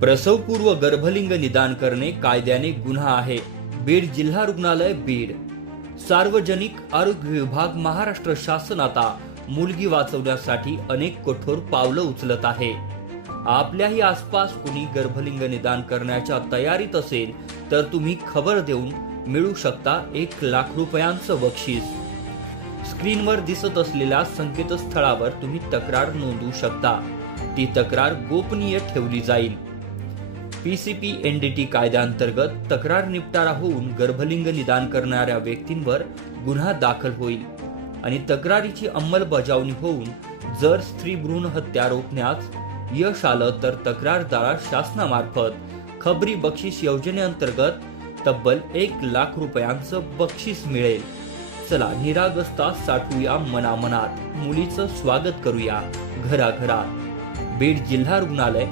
प्रसवपूर्व गर्भलिंग निदान करणे कायद्याने गुन्हा आहे. बीड जिल्हा रुग्णालय बीड. सार्वजनिक आरोग्य विभाग महाराष्ट्र शासन आता मुलगी वाचवण्यासाठी अनेक कठोर पावलं उचलत आहे. आपल्याही आसपास कुणी गर्भलिंग निदान करण्याच्या तयारीत असेल तर तुम्ही खबर देऊन मिळू शकता 1,00,000 रुपयांचं बक्षीस. स्क्रीनवर दिसत असलेल्या संकेतस्थळावर तुम्ही तक्रार नोंदवू शकता. ती तक्रार गोपनीय ठेवली जाईल. पीसीपी एनडीटी कायद्याअंतर्गत तक्रार निपटारा होऊन गर्भलिंग निदान करणाऱ्या व्यक्तींवर गुन्हा दाखल होईल आणि तक्रारीची अंमलबजावणी होऊन जर स्त्री भ्रूण हत्या रोखण्यास यश आलं तर तक्रारदारास शासनामार्फत खबरी बक्षीस योजनेअंतर्गत तब्बल 1,00,000 रुपयांचं बक्षीस मिळेल. चला निरागसता साठवूया मनामनात, मुलीचं स्वागत करूया घराघरात. बीड जिल्हा रुग्णालय